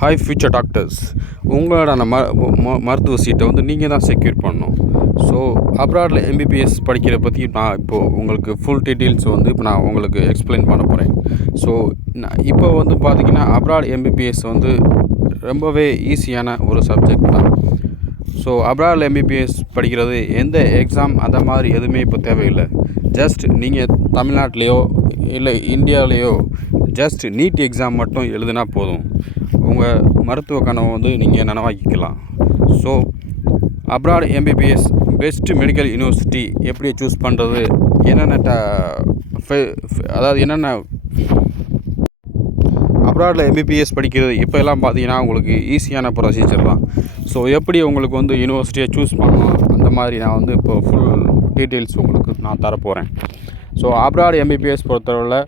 Hi future doctors, உங்களோட மருத்துவ சீட்டை வந்து நீங்கள் தான் செக்யூர் பண்ணணும். ஸோ அப்ராடில் எம்பிபிஎஸ் படிக்கிறத பற்றி நான் இப்போது உங்களுக்கு ஃபுல் டீட்டெயில்ஸ் வந்து இப்போ நான் உங்களுக்கு எக்ஸ்பிளைன் பண்ண போகிறேன். ஸோ இப்போ வந்து பார்த்திங்கன்னா அப்ராட் எம்பிபிஎஸ் வந்து ரொம்பவே ஈஸியான ஒரு சப்ஜெக்ட் தான். ஸோ அப்ராடில் எம்பிபிஎஸ் படிக்கிறது எந்த எக்ஸாம் அந்த மாதிரி எதுவுமே இப்போ தேவையில்லை. ஜஸ்ட் நீங்கள் தமிழ்நாட்டிலையோ இல்லை இந்தியாவிலையோ ஜஸ்ட் நீட் எக்ஸாம் மட்டும் எழுதினா போதும், உங்கள் மருத்துவ கனவை வந்து நீங்கள் நனவாக்கிக்கலாம். So abroad MBBS best medical university எப்படி சூஸ் பண்ணுறது, என்னென்ன அப்ராடில் எம்பிபிஎஸ் படிக்கிறது இப்போ எல்லாம் பார்த்தீங்கன்னா உங்களுக்கு ஈஸியான ப்ரொசீஜர் தான். ஸோ எப்படி உங்களுக்கு வந்து யூனிவர்சிட்டியை சூஸ் பண்ணணும் அந்த மாதிரி நான் வந்து இப்போ ஃபுல் டீட்டெயில்ஸ் உங்களுக்கு நான் தரப்போகிறேன். ஸோ அப்ராட் எம்பிபிஎஸ் பொறுத்தவரை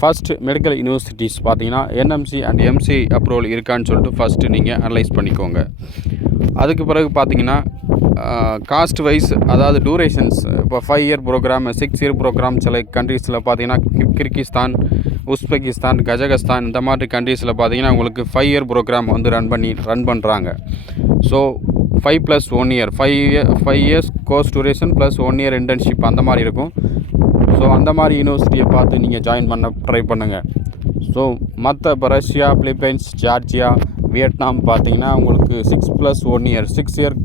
ஃபஸ்ட் மெடிக்கல் யூனிவர்சிட்டிஸ் பார்த்தீங்கன்னா என்எம்சி அண்ட் எம்சி அப்ரூவல் இருக்கான்னு சொல்லிட்டு ஃபஸ்ட்டு நீங்கள் அனலைஸ் பண்ணிக்கோங்க. அதுக்கு பிறகு பார்த்தீங்கன்னா காஸ்ட் வைஸ், அதாவது டூரேஷன்ஸ், இப்போ 5 இயர் ப்ரோக்ராம் 6 இயர் ப்ரோக்ராம் சில கண்ட்ரீஸில் பார்த்தீங்கன்னா கிர்கிஸ்தான், உஸ்பெகிஸ்தான், கஜகஸ்தான் இந்த மாதிரி கண்ட்ரீஸில் பார்த்தீங்கன்னா உங்களுக்கு 5 இயர் ப்ரோக்ராம் வந்து ரன் பண்ணுறாங்க. So 5+1 year 5 years course duration plus 1 year internship அந்த மாதிரி இருக்கும். ஸோ அந்த மாதிரி யூனிவர்சிட்டியை பார்த்து நீங்கள் ஜாயின் பண்ண ட்ரை பண்ணுங்கள். ஸோ மற்ற இப்போ ரஷ்யா, பிலிப்பைன்ஸ், ஜார்ஜியா, வியட்நாம் பார்த்தீங்கன்னா உங்களுக்கு 6+1 year 6 year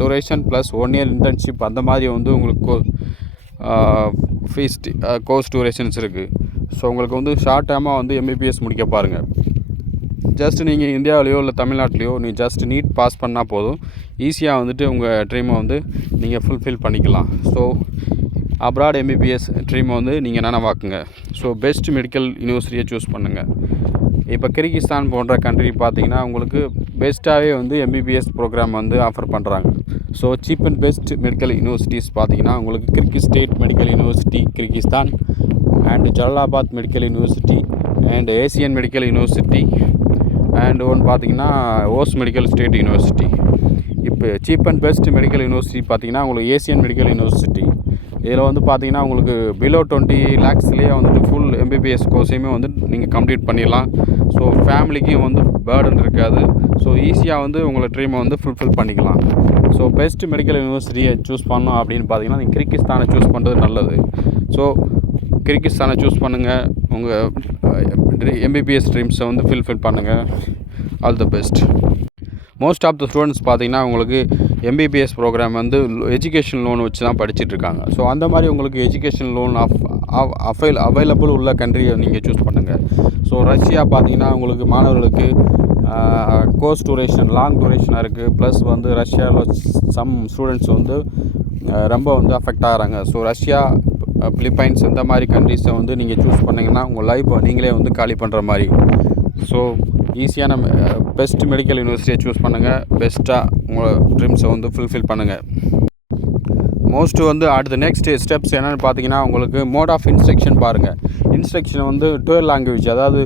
duration plus 1 year internship அந்த மாதிரி வந்து உங்களுக்கு கோர்ஸ் டூரேஷன்ஸ் இருக்குது. ஸோ உங்களுக்கு வந்து ஷார்ட் டேர்மாக வந்து எம்பிபிஎஸ் முடிக்க பாருங்கள். ஜஸ்ட் நீங்கள் இந்தியாவிலையோ இல்லை தமிழ்நாட்டிலையோ ஜஸ்ட் நீட் பாஸ் பண்ணால் போதும், ஈஸியாக வந்துட்டு உங்கள் ட்ரீமை வந்து நீங்கள் ஃபுல்ஃபில் பண்ணிக்கலாம். ஸோ அப்ராட் எம்பிபிஎஸ் ட்ரீமை வந்து நீங்கள் நனவாக்குங்க. ஸோ பெஸ்ட் மெடிக்கல் யூனிவர்சிட்டியை சூஸ் பண்ணுங்கள். இப்போ கிர்கிஸ்தான் போன்ற கண்ட்ரி பார்த்தீங்கன்னா உங்களுக்கு பெஸ்ட்டாகவே வந்து எம்பிபிஎஸ் ப்ரோக்ராம் வந்து ஆஃபர் பண்ணுறாங்க. So cheap and best medical universities பார்த்தீங்கன்னா உங்களுக்கு Kyrgyz state medical university Kyrgyzstan and Jalalabad medical university and Asian medical university and ஒன்று பார்த்தீங்கன்னா ஓஸ் மெடிக்கல் ஸ்டேட் யூனிவர்சிட்டி. இப்போ cheap and best medical university பார்த்தீங்கன்னா உங்களுக்கு Asian medical university. இதில் வந்து பார்த்தீங்கன்னா உங்களுக்கு பிலோ 20 lakhsலேயே வந்துட்டு ஃபுல் எம்பிபிஎஸ் கோர்ஸையுமே வந்து நீங்கள் கம்ப்ளீட் பண்ணிடலாம். ஸோ ஃபேமிலிக்கும் வந்து பேர்டன் இருக்காது. ஸோ ஈஸியாக வந்து உங்களை ட்ரீமை வந்து ஃபுல்ஃபில் பண்ணிக்கலாம். ஸோ பெஸ்ட் மெடிக்கல் யூனிவர்சிட்டியை சூஸ் பண்ணோம் அப்படின்னு பார்த்தீங்கன்னா நீங்கள் கிர்கிஸ்தானை சூஸ் பண்ணுறது நல்லது. ஸோ கிர்கிஸ்தானை சூஸ் பண்ணுங்கள், உங்கள் எம்பிபிஎஸ் ட்ரீம்ஸை வந்து ஃபுல்ஃபில் பண்ணுங்கள். All the best. Most of the students பார்த்தீங்கன்னா உங்களுக்கு எம்பிபிஎஸ் ப்ரோக்ராம் வந்து எஜுகேஷன் லோன் வச்சு தான் படிச்சுட்ருக்காங்க. ஸோ அந்த மாதிரி உங்களுக்கு எஜுகேஷன் லோன் அவைலபிள் உள்ள கண்ட்ரியை நீங்கள் சூஸ் பண்ணுங்கள். ஸோ ரஷ்யா பார்த்தீங்கன்னா உங்களுக்கு மாணவர்களுக்கு கோர்ஸ் டூரேஷன் லாங் டூரேஷனாக இருக்குது. ப்ளஸ் வந்து ரஷ்யாவில் சம் ஸ்டூடெண்ட்ஸ் வந்து ரொம்ப வந்து அஃபெக்ட் ஆகிறாங்க. ஸோ ரஷ்யா, பிலிப்பைன்ஸ் இந்த மாதிரி கண்ட்ரிஸை வந்து நீங்கள் சூஸ் பண்ணிங்கன்னா உங்கள் லைஃப்பை நீங்களே வந்து காலி பண்ணுற மாதிரி. ஸோ ஈஸியான பெஸ்ட் மெடிக்கல் யூனிவர்சிட்டியை சூஸ் பண்ணுங்கள். பெஸ்ட்டாக உங்கள் ட்ரீம்ஸை வந்து ஃபுல்ஃபில் பண்ணுங்கள். மோஸ்ட்டு வந்து அடுத்த நெக்ஸ்ட் ஸ்டெப்ஸ் என்னென்னு பார்த்தீங்கன்னா உங்களுக்கு மோட் ஆஃப் இன்ஸ்ட்ரக்ஷன் பாருங்கள். இன்ஸ்ட்ரக்ஷன் வந்து 12 லாங்குவேஜ், அதாவது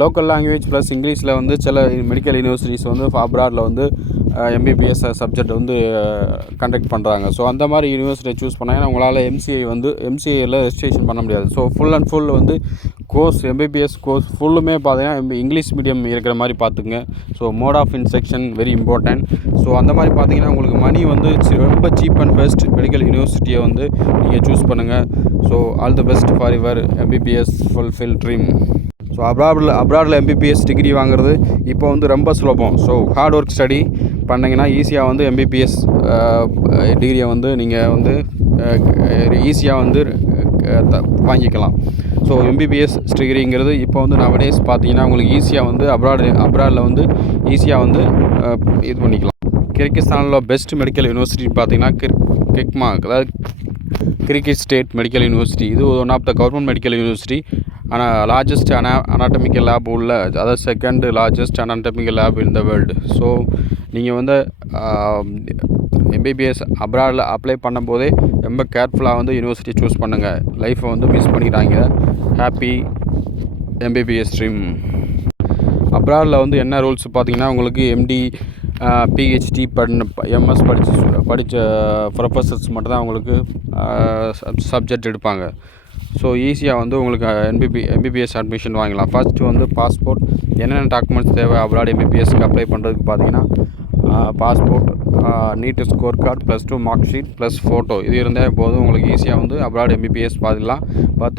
லோக்கல் லாங்குவேஜ் ப்ளஸ் இங்கிலீஷில் வந்து சில மெடிக்கல் யூனிவர்சிட்டிஸ் வந்து அப்ராடில் வந்து எம்பிபிஎஸ் சப்ஜெக்ட் வந்து கண்டக்ட் பண்ணுறாங்க. ஸோ அந்த மாதிரி யூனிவர்சிட்டியை சூஸ் பண்ணாங்கன்னா உங்களால் எம்சிஏயில் ரெஜிஸ்ட்ரேஷன் பண்ண முடியாது. ஸோ ஃபுல் அண்ட் ஃபுல் வந்து கோர்ஸ் எம்பிபிஎஸ் கோர்ஸ் ஃபுல்லுமே பார்த்தீங்கன்னா இங்கிலீஷ் மீடியம் இருக்கிற மாதிரி பார்த்துங்க. So mode of instruction very important. So அந்த மாதிரி பார்த்தீங்கன்னா உங்களுக்கு மணி வந்து ரொம்ப சீப் அண்ட் பெஸ்ட் மெடிக்கல் யூனிவர்சிட்டியை வந்து நீங்கள் சூஸ் பண்ணுங்கள். So all the best for your MBBS fulfil dream. So அப்ராடில் எம்பிபிஎஸ் டிகிரி வாங்குறது இப்போ வந்து ரொம்ப சுலபம். ஸோ ஹார்ட் ஒர்க் ஸ்டடி பண்ணிங்கன்னா ஈஸியாக வந்து எம்பிபிஎஸ் டிகிரியை வந்து நீங்கள் வந்து ஈஸியாக வந்து வாங்கிக்கலாம். ஸோ எம்பிபிஎஸ் டிகிரிங்கிறது இப்போ வந்து நவடேஸ் பார்த்தீங்கன்னா உங்களுக்கு ஈஸியாக வந்து அப்ராடில் வந்து ஈஸியாக வந்து இது பண்ணிக்கலாம். கிர்கிஸ்தானில் பெஸ்ட் மெடிக்கல் யூனிவர்சிட்டி பார்த்தீங்கன்னா கிக்மாக், அதாவது கிர்கிஸ் ஸ்டேட் மெடிக்கல் யூனிவர்சிட்டி. இது one of the government medical university. ஆனால் லார்ஜஸ்ட் அனாட்டமிக்கல் லேப் உள்ள, அதாவது second largest anatomical lab in the world. So நீங்கள் வந்து எம்பிபிஎஸ் அப்ராடில் அப்ளை பண்ணும்போதே ரொம்ப கேர்ஃபுல்லாக வந்து யூனிவர்சிட்டி சூஸ் பண்ணுங்கள். லைஃப்பை வந்து மிஸ் பண்ணிக்கிறாங்க. Happy MBBS dream. அப்ராடில் வந்து என்ன ரூல்ஸ் பார்த்தீங்கன்னா உங்களுக்கு எம்டி, பிஹெச்டி எம்எஸ் படித்த ப்ரொஃபஸர்ஸ் மட்டும்தான் உங்களுக்கு சப்ஜெக்ட் எடுப்பாங்க. ஸோ ஈஸியாக வந்து உங்களுக்கு எம்பிபிஎஸ் அட்மிஷன் வாங்கலாம். ஃபர்ஸ்ட்டு வந்து பாஸ்போர்ட், என்னென்ன டாக்குமெண்ட்ஸ் தேவை அப்ராட் எம்பிபிஎஸ்க்கு அப்ளை பண்ணுறதுக்கு பார்த்தீங்கன்னா passport, NEET score card, +2 mark sheet plus photo, இது இருந்தால் போதும். உங்களுக்கு ஈஸியாக வந்து அப்ராட் எம்பிபிஎஸ் பார்த்துக்கலாம்.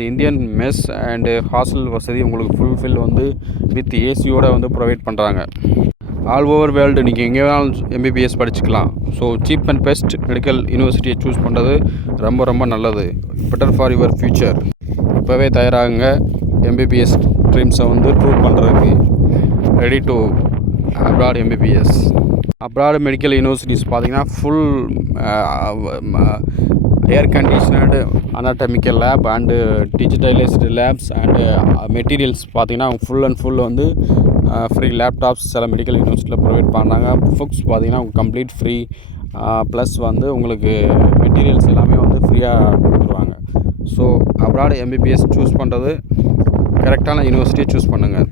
இந்தியன் மெஸ் அண்டு ஹாஸ்டல் வசதி உங்களுக்கு ஃபுல்ஃபில் வந்து வித் ஏசியோடு வந்து ப்ரொவைட் பண்ணுறாங்க. ஆல் ஓவர் வேர்ல்டு நீங்கள் எங்கே வேணாலும் எம்பிபிஎஸ் படிச்சுக்கலாம். So cheap and best medical யூனிவர்சிட்டியை சூஸ் பண்ணுறது ரொம்ப ரொம்ப நல்லது. Better for your future. இப்போவே தயாராகுங்க எம்பிபிஎஸ் ட்ரீம்ஸை வந்து ட்ரூ பண்ணுறதுக்கு. Ready to abroad MBBS. Abroad medical universities பார்த்திங்கன்னா full air conditioned anatomical lab and digitalised labs and materials பார்த்திங்கன்னா ஃபுல் அண்ட் ஃபுல் வந்து ஃப்ரீ லேப்டாப்ஸ் சில மெடிக்கல் யூனிவர்சிட்டியில் ப்ரொவைட் பண்ணுறாங்க. புக்ஸ் பார்த்திங்கன்னா கம்ப்ளீட் ஃப்ரீ, ப்ளஸ் வந்து உங்களுக்கு மெட்டீரியல்ஸ் எல்லாமே வந்து ஃப்ரீயாக கொடுத்துருவாங்க. ஸோ அப்ராட் எம்பிபிஎஸ் சூஸ் பண்ணுறது கரெக்டான யூனிவர்சிட்டியை சூஸ் பண்ணுங்கள்.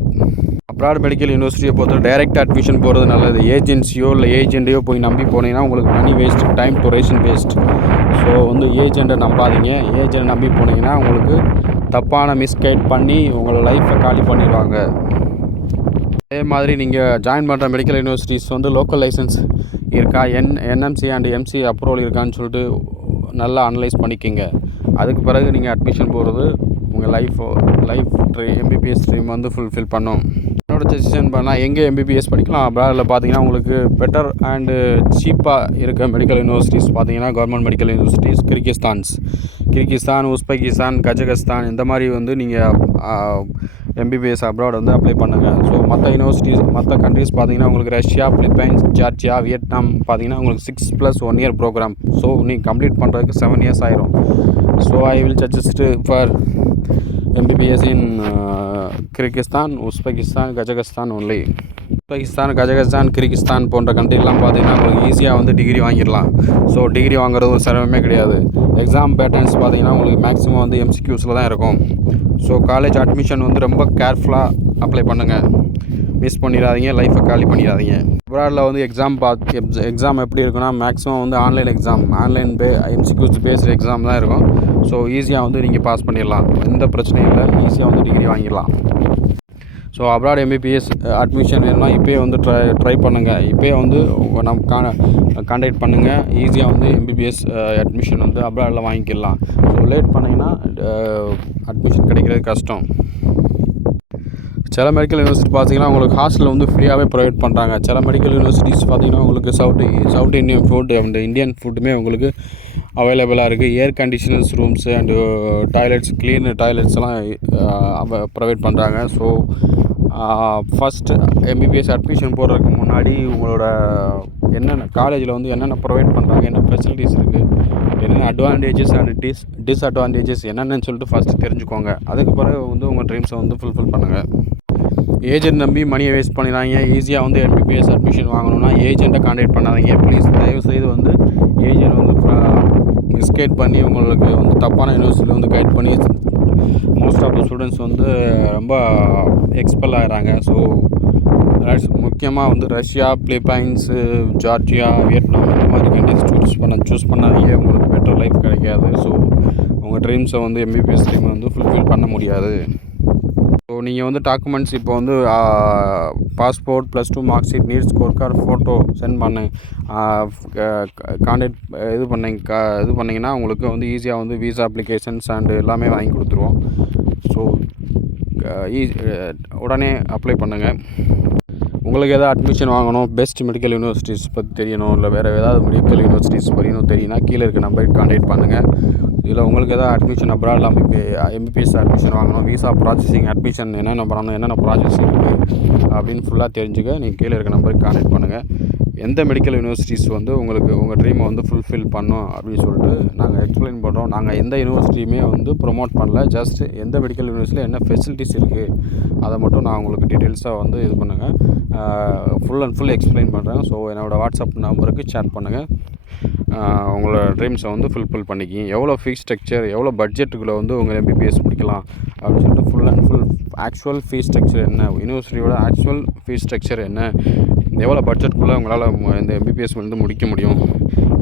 அப்ராட் மெடிக்கல் யூனிவர்சிட்டியை பொறுத்த டைரக்ட் அட்மிஷன் போகிறது நல்லது. ஏஜென்சியோ இல்லை ஏஜெண்ட்டையோ போய் நம்பி போனீங்கன்னா உங்களுக்கு money waste, time duration waste. So வந்து ஏஜெண்ட்டை நம்பாதீங்க. ஏஜெண்ட்டை நம்பி போனீங்கன்னா உங்களுக்கு தப்பான மிஸ்கைட் பண்ணி உங்களை லைஃப்பை காலி பண்ணிடுவாங்க. அதே மாதிரி நீங்கள் ஜாயின் பண்ணுற மெடிக்கல் யூனிவர்சிட்டிஸ் வந்து லோக்கல் லைசன்ஸ் இருக்கா, என்எம்சி அண்டு எம்சி அப்ரூவல் இருக்கான்னு சொல்லிட்டு நல்லா அனலைஸ் பண்ணிக்கோங்க. அதுக்கு பிறகு நீங்கள் அட்மிஷன் போகிறது உங்கள் லைஃப் எம்பிபிஎஸ் ட்ரீம் வந்து ஃபுல்ஃபில் பண்ணும். என்னோட டெசிஷன் பண்ணால் எங்கே எம்பிபிஎஸ் படிக்கலாம் அப்ராடில் பார்த்தீங்கன்னா உங்களுக்கு பெட்டர் அண்டு சீப்பாக இருக்க மெடிக்கல் யூனிவர்சிட்டிஸ் பார்த்தீங்கன்னா government medical universities Kyrgyzstan, Uzbekistan, Kazakhstan, இந்த மாதிரி வந்து நீங்கள் எம்பிபிஎஸ் அப்ராட் வந்து அப்ளை பண்ணுங்கள். ஸோ மற்ற கண்ட்ரிஸ் பார்த்தீங்கன்னா உங்களுக்கு ரஷ்யா, பிலிப்பைன்ஸ், ஜார்ஜியா, வியட்நாம் பார்த்தீங்கன்னா உங்களுக்கு 6+1 இயர் ப்ரோக்ராம். ஸோ நீங்கள் கம்ப்ளீட் பண்ணுறதுக்கு 7 இயர்ஸ் ஆயிரும். So I will suggest for MBBS in Kyrgyzstan, Uzbekistan, Kazakhstan only. Uzbekistan, Kazakhstan, Kyrgyzstan போன்ற கண்ட்ரிலாம் பார்த்தீங்கன்னா உங்களுக்கு ஈஸியாக வந்து டிகிரி வாங்கிடலாம். ஸோ டிகிரி வாங்குறது ஒரு சிரமமே கிடையாது. எக்ஸாம் பேட்டர்ன்ஸ் பார்த்தீங்கன்னா உங்களுக்கு மேக்ஸிமம் வந்து MCQஸில் தான் இருக்கும். ஸோ காலேஜ் அட்மிஷன் வந்து ரொம்ப கேர்ஃபுல்லாக அப்ளை பண்ணுங்கள். மிஸ் பண்ணிடாதீங்க, லைஃப்பை காலி பண்ணிடாதீங்க. அப்ராடில் வந்து எக்ஸாம் எப்படி இருக்குன்னா மேக்ஸிமம் வந்து ஆன்லைன் MCQs பேஸ்டு எக்ஸாம் தான் இருக்கும். ஸோ ஈஸியாக வந்து நீங்கள் பாஸ் பண்ணிடலாம், எந்த பிரச்சனையும் இல்லை, ஈஸியாக வந்து டிகிரி வாங்கிடலாம். ஸோ அப்ராட் MBBS அட்மிஷன் வேணும்னா இப்போயே வந்து ட்ரை பண்ணுங்கள். இப்போயே வந்து நம்ம கான்டாக்ட் பண்ணுங்கள். ஈஸியாக வந்து MBBS அட்மிஷன் வந்து அப்ராடில் வாங்கிக்கலாம். ஸோ லேட் பண்ணிங்கன்னா அட்மிஷன் கிடைக்கிறது கஷ்டம். சில மெடிக்கல் யூனிவர்சிட்டி பார்த்தீங்கன்னா உங்களுக்கு ஹாஸ்டல் வந்து ஃப்ரீயாகவே ப்ரொவைட் பண்ணுறாங்க. சில மெடிக்கல் யூனிவர்சிட்டிஸ் பார்த்தீங்கன்னா உங்களுக்கு south Indian food and Indian ஃபுட்டுமே உங்களுக்கு அவைலபிளாக இருக்குது. Air conditioners rooms and toilets, clean டாய்லெட்ஸ்லாம் ப்ரொவைட் பண்ணுறாங்க. ஸோ ஃபஸ்ட்டு MBBS அட்மிஷன் போடுறதுக்கு முன்னாடி உங்களோட என்னென்ன காலேஜில் வந்து என்னென்ன ப்ரொவைட் பண்ணுறாங்க, என்ன ஃபெசிலிட்டிஸ் இருக்குது, என்னென்ன அட்வான்டேஜஸ் அண்ட் டிஸ்அட்வான்டேஜஸ் என்னென்னு சொல்லிட்டு ஃபஸ்ட்டு தெரிஞ்சுக்கோங்க. அதுக்கு பிறகு வந்து உங்கள் ட்ரீம்ஸை வந்து ஃபுல்ஃபில் பண்ணுங்கள். ஏஜென்ட் நம்பி மணியை வேஸ்ட் பண்ணிடாதீங்க. ஈஸியாக வந்து MBBS அட்மிஷன் வாங்கணும்னா ஏஜெண்ட்டை கான்டாக்ட் பண்ணாதீங்க ப்ளீஸ். தயவுசெய்து வந்து ஏஜென்ட் வந்து மிஸ்கைட் பண்ணி உங்களுக்கு வந்து தப்பான யூனிவர்சிட்டியில் வந்து கைட் பண்ணி மோஸ்ட் ஆஃப் த ஸ்டூடெண்ட்ஸ் வந்து ரொம்ப எக்ஸ்பெல் ஆகிறாங்க. ஸோ முக்கியமாக வந்து ரஷ்யா, பிலிப்பைன்ஸு, ஜார்ஜியா, வியட்நாம் இந்த மாதிரி கண்ட்ரிஸ் சூஸ் பண்ணாதீங்க. உங்களுக்கு பெட்டர் லைஃப் கிடைக்காது. ஸோ உங்கள் ட்ரீம்ஸை வந்து MBBS ட்ரீமை வந்து ஃபுல்ஃபில் பண்ண முடியாது. ஸோ நீங்கள் வந்து டாக்குமெண்ட்ஸ் இப்போ வந்து passport, +2 mark sheet, NEET score card, photo send பண்ண கான்டாக்ட் இது பண்ணிங்கன்னா உங்களுக்கு வந்து ஈஸியாக வந்து வீசா அப்ளிகேஷன்ஸ் அண்டு எல்லாமே வாங்கி கொடுத்துருவோம். ஸோ உடனே அப்ளை பண்ணுங்கள். உங்களுக்கு எதாவது அட்மிஷன் வாங்கணும், பெஸ்ட் மெடிக்கல் யூனிவர்சிட்டிஸ் பற்றி தெரியணும், இல்லை வேறு ஏதாவது மெடிக்கல் யூனிவர்சிட்டிஸ் பற்றியும் தெரியும்னா கீழே இருக்க நம்பருக்கு கான்டாக்ட் பண்ணுங்கள். இதில் உங்களுக்கு எதாவது அட்மிஷன் அப்ராடில் MBBS அட்மிஷன் வாங்கணும், வீசா ப்ராசஸிங், அட்மிஷன் என்னென்ன பண்ணணும், என்னென்ன ப்ராசஸ் இருக்குது அப்படின்னு ஃபுல்லாக தெரிஞ்சுக்க நீங்கள் கீழே இருக்க நம்பருக்கு கான்டாக்ட் பண்ணுங்கள். எந்த மெடிக்கல் யூனிவர்சிட்டிஸ் வந்து உங்களுக்கு உங்கள் ட்ரீமை வந்து ஃபுல்ஃபில் பண்ணணும் அப்படின்னு சொல்லிட்டு நாங்கள் எக்ஸ்பிளைன் பண்ணுறோம். நாங்கள் எந்த யூனிவர்சிட்டியுமே வந்து ப்ரொமோட் பண்ணல. ஜஸ்ட் எந்த மெடிக்கல் யூனிவர்சிட்டியில் என்ன ஃபெசிலிட்டிஸ் இருக்குது அதை மட்டும் நான் உங்களுக்கு டீட்டெயில்ஸாக வந்து இது பண்ணுங்கள், ஃபுல் அண்ட் ஃபுல் எக்ஸ்பிளைன் பண்ணுறேன். ஸோ என்னோடய வாட்ஸ்அப் நம்பருக்கு சேட் பண்ணுங்கள். உங்களோட ட்ரீம்ஸை வந்து ஃபுல்ஃபில் பண்ணிக்கிங்க. எவ்வளோ ஃபீஸ் ஸ்ட்ரக்சர், எவ்வளோ பட்ஜெட்டுக்குள்ளே வந்து உங்கள் MBBS முடிக்கலாம் அப்படின்னு சொல்லிட்டு full and full actual fees structure என்ன, யூனிவர்சிட்டியோட ஆக்சுவல் ஃபீஸ் ஸ்ட்ரக்சர் என்ன, எவ்வளோ பட்ஜெட்டுக்குள்ளே உங்களால் இந்த MBBS வந்து முடிக்க முடியும்,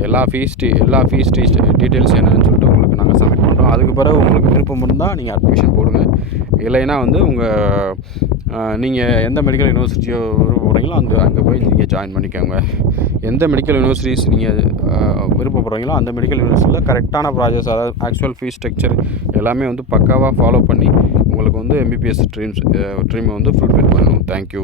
எல்லா ஃபீஸ் டீட்டெயில்ஸ் என்னன்னு சொல்லிட்டு உங்களுக்கு நாங்கள் சப்மிட் பண்ணுறோம். முடியும். அதுக்கு பிறகு உங்களுக்கு விருப்பம் இருந்தால் நீங்கள் அட்மிஷன் போடுங்க. இல்லைன்னா வந்து நீங்கள் எந்த மெடிக்கல் யூனிவர்சிட்டியோ போகிறீங்களோ அங்கே போய் நீங்கள் ஜாயின் பண்ணிக்கோங்க. எந்த மெடிக்கல் யூனிவர்சிட்டிஸ் நீங்கள் விருப்பப்படுறீங்களோ அந்த மெடிக்கல் யூனிவர்சிட்டியில் கரெக்டான ப்ராசஸ், அதாவது ஆக்சுவல் ஃபீஸ் ஸ்ட்ரக்சர் எல்லாமே வந்து பக்காவாக ஃபாலோ பண்ணி உங்களுக்கு வந்து எம்பிபிஎஸ் ட்ரீமை வந்து ஃபுல்ஃபில் பண்ணணும். தேங்க்யூ.